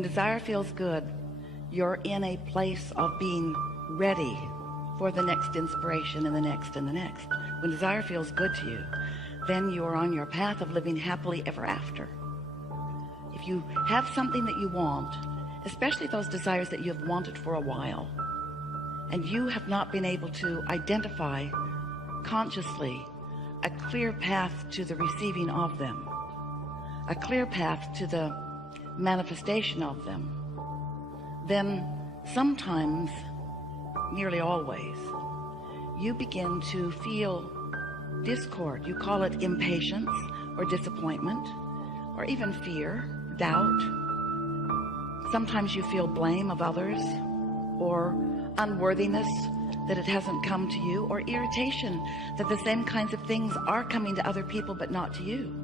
When desire feels good, you're in a place of being ready for the next inspiration and the next and the next. When desire feels good to you, then you are on your path of living happily ever after. If you have something that you want, especially those desires that you have wanted for a while, and you have not been able to identify consciously a clear path to the receiving of them, a clear path to the manifestation of them, then sometimes, nearly always, you begin to feel discord. You call it impatience or disappointment or even fear, doubt. Sometimes you feel blame of others or unworthiness that it hasn't come to you, or irritation that the same kinds of things are coming to other people but not to you.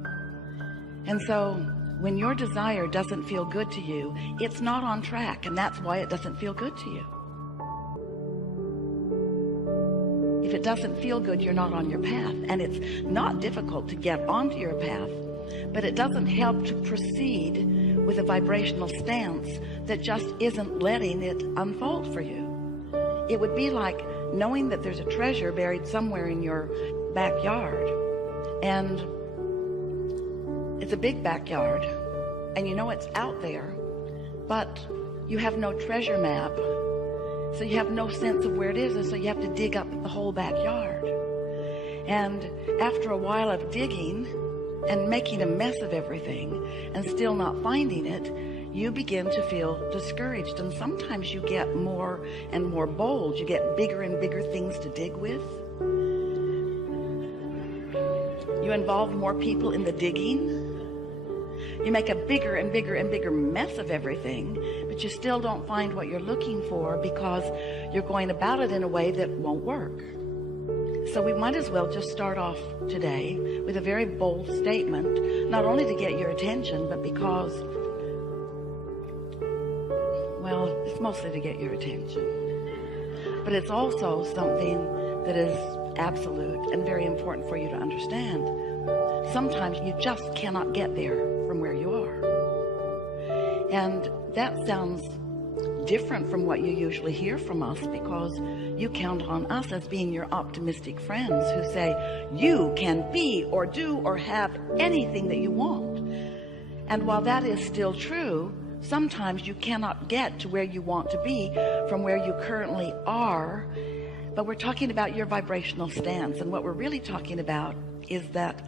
And so when your desire doesn't feel good to you, it's not on track, and that's why it doesn't feel good to you. If it doesn't feel good, you're not on your path. And it's not difficult to get onto your path, but it doesn't help to proceed with a vibrational stance that just isn't letting it unfold for you. It would be like knowing that there's a treasure buried somewhere in your backyard, and it's a big backyard, and you know it's out there, but you have no treasure map, so you have no sense of where it is, and so you have to dig up the whole backyard. And after a while of digging and making a mess of everything and still not finding it, you begin to feel discouraged, and sometimes you get more and more bold. You get bigger and bigger things to dig with. You involve more people in the digging. You make a bigger and bigger and bigger mess of everything, but you still don't find what you're looking for because you're going about it in a way that won't work. So we might as well just start off today with a very bold statement, not only to get your attention, but because, well, it's mostly to get your attention, but it's also something that is absolute and very important for you to understand. Sometimes you just cannot get there from where you are. And that sounds different from what you usually hear from us, because you count on us as being your optimistic friends who say you can be or do or have anything that you want. And while that is still true, sometimes you cannot get to where you want to be from where you currently are. But we're talking about your vibrational stance, and what we're really talking about is that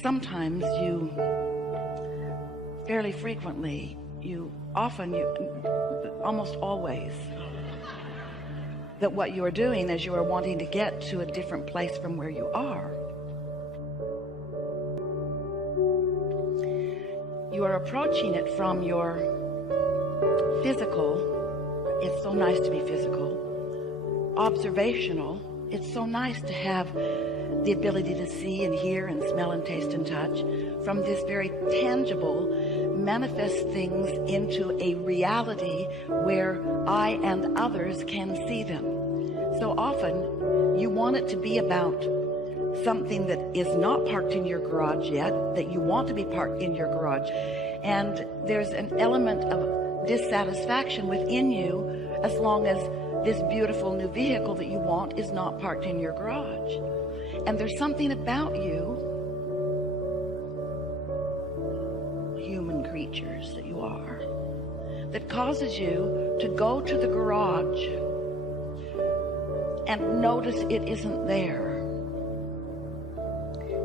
sometimes you, fairly frequently, almost always, that what you are doing is you are wanting to get to a different place from where you are. You are approaching it from your physical. It's so nice to be physical. Observational. It's so nice to have the ability to see and hear and smell and taste and touch. From this very tangible, manifest things into a reality where I and others can see them. So often you want it to be about something that is not parked in your garage yet, that you want to be parked in your garage, and there's an element of dissatisfaction within you as long as this beautiful new vehicle that you want is not parked in your garage. And there's something about you, human creatures that you are, that causes you to go to the garage and notice it isn't there.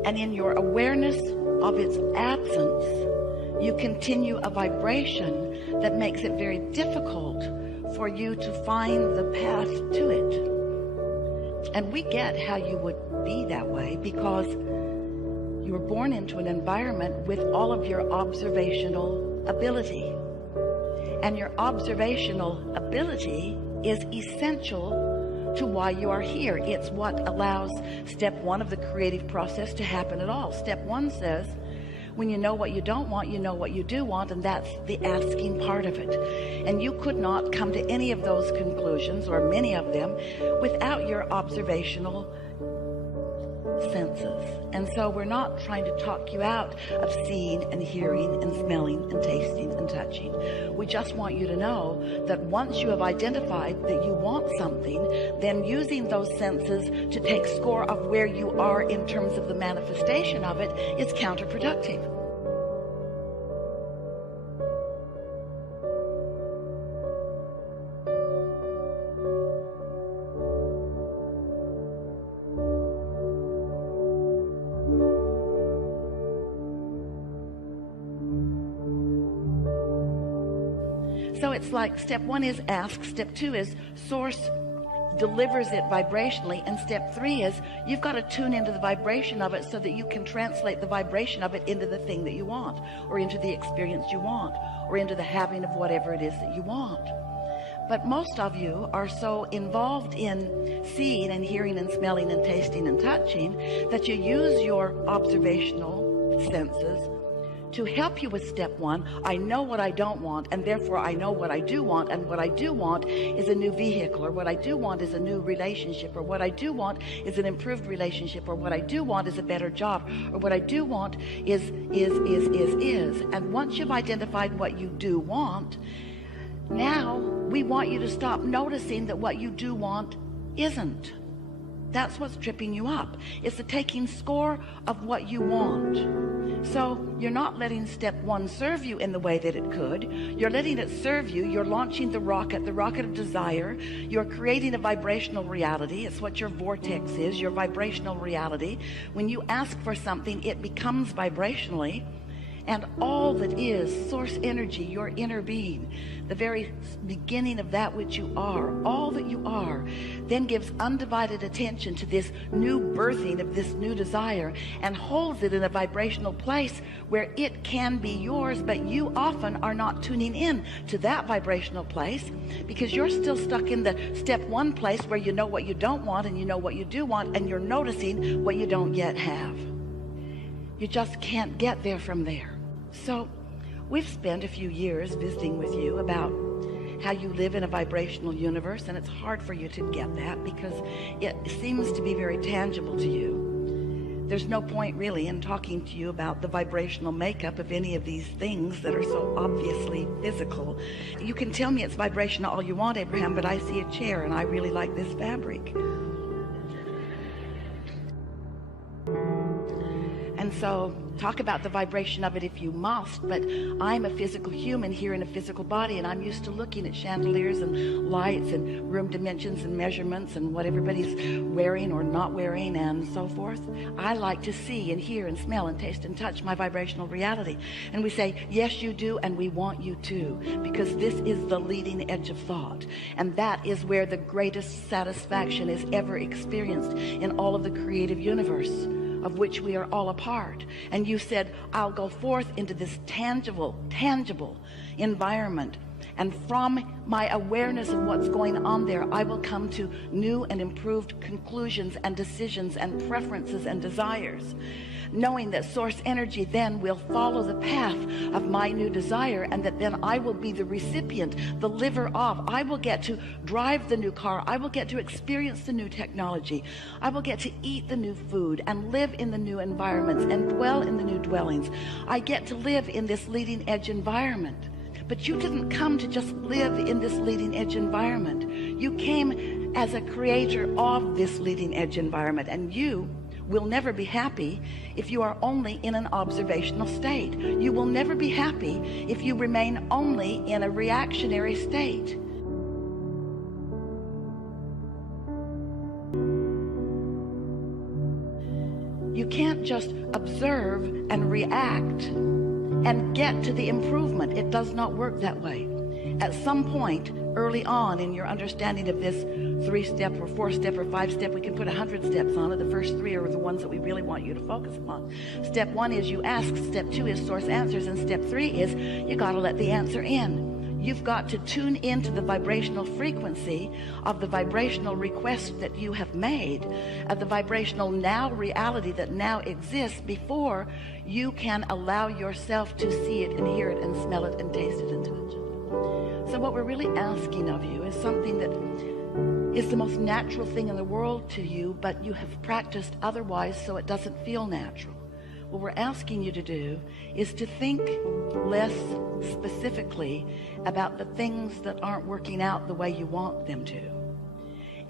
And in your awareness of its absence, you continue a vibration that makes it very difficult for you to find the path to it. And we get how you would be that way because you were born into an environment with all of your observational ability. And your observational ability is essential to why you are here. It's what allows step one of the creative process to happen at all. Step one says, when you know what you don't want, you know what you do want, and that's the asking part of it. And you could not come to any of those conclusions, or many of them, without your observational senses. And so we're not trying to talk you out of seeing and hearing and smelling and tasting and touching. We just want you to know that once you have identified that you want something, then using those senses to take score of where you are in terms of the manifestation of it is counterproductive. So it's like step 1 is ask, step 2 is source delivers it vibrationally, and step 3 is you've got to tune into the vibration of it so that you can translate the vibration of it into the thing that you want, or into the experience you want, or into the having of whatever it is that you want. But most of you are so involved in seeing and hearing and smelling and tasting and touching that you use your observational senses to help you with step 1. I know what I don't want, and therefore I know what I do want, and what I do want is a new vehicle, or what I do want is a new relationship, or what I do want is an improved relationship, or what I do want is a better job, or what I do want is. And once you've identified what you do want, now we want you to stop noticing that what you do want isn't. That's what's tripping you up. It's the taking score of what you want. So you're not letting step 1 serve you in the way that it could. You're letting it serve you. You're launching the rocket of desire. You're creating a vibrational reality. It's what your vortex is, your vibrational reality. When you ask for something, it becomes vibrationally. And all that is source energy, your inner being, the very beginning of that which you are, all that you are, then gives undivided attention to this new birthing of this new desire and holds it in a vibrational place where it can be yours, but you often are not tuning in to that vibrational place because you're still stuck in the step 1 place where you know what you don't want and you know what you do want, and you're noticing what you don't yet have. You just can't get there from there. So we've spent a few years visiting with you about how you live in a vibrational universe, and it's hard for you to get that because it seems to be very tangible to you. There's no point really in talking to you about the vibrational makeup of any of these things that are so obviously physical. You can tell me it's vibrational all you want, Abraham, but I see a chair and I really like this fabric. And so talk about the vibration of it if you must, but I'm a physical human here in a physical body, and I'm used to looking at chandeliers and lights and room dimensions and measurements and what everybody's wearing or not wearing and so forth. I like to see and hear and smell and taste and touch my vibrational reality. And we say, yes, you do, and we want you to, because this is the leading edge of thought. And that is where the greatest satisfaction is ever experienced in all of the creative universe, of which we are all a part. And you said, I'll go forth into this tangible environment, and from my awareness of what's going on there, I will come to new and improved conclusions and decisions and preferences and desires, knowing that source energy then will follow the path of my new desire, and that then I will be the recipient, the liver of. I will get to drive the new car. I will get to experience the new technology. I will get to eat the new food and live in the new environments and dwell in the new dwellings. I get to live in this leading edge environment. But you didn't come to just live in this leading edge environment. You came as a creator of this leading edge environment, and you will never be happy if you are only in an observational state. You will never be happy if you remain only in a reactionary state. You can't just observe and react and get to the improvement. It does not work that way. At some point early on in your understanding of this 3-step or 4-step or 5-step, we can put 100 steps on it. The first 3 are the ones that we really want you to focus upon. Step 1 is you ask. Step 2 is source answers. And step 3 is you got to let the answer in. You've got to tune into the vibrational frequency of the vibrational request that you have made, of the vibrational now reality that now exists, before you can allow yourself to see it and hear it and smell it and taste it and touch it. So what we're really asking of you is something that is the most natural thing in the world to you, but you have practiced otherwise, so it doesn't feel natural. What we're asking you to do is to think less specifically about the things that aren't working out the way you want them to,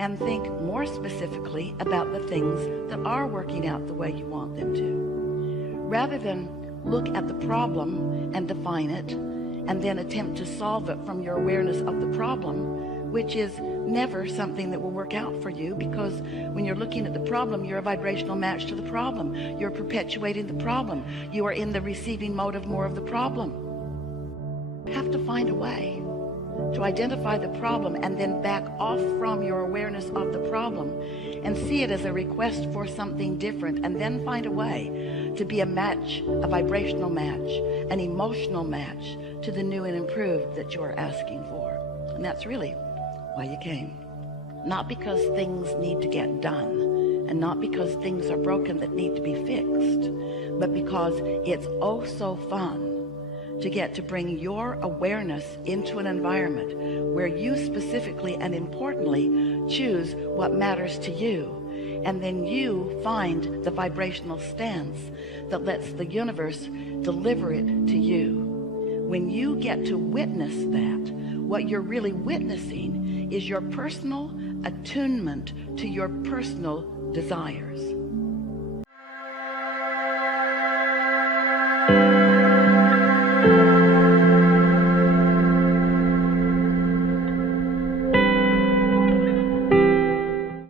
and think more specifically about the things that are working out the way you want them to. Rather than look at the problem and define it, and then attempt to solve it from your awareness of the problem, which is never something that will work out for you, because when you're looking at the problem, you're a vibrational match to the problem. You're perpetuating the problem. You are in the receiving mode of more of the problem. You have to find a way to identify the problem and then back off from your awareness of the problem and see it as a request for something different, and then find a way to be a match, a vibrational match, an emotional match to the new and improved that you're asking for. And that's really why you came. Not because things need to get done, and not because things are broken that need to be fixed, but because it's oh so fun to get to bring your awareness into an environment where you specifically and importantly choose what matters to you, and then you find the vibrational stance that lets the universe deliver it to you. When you get to witness that, what you're really witnessing is your personal attunement to your personal desires.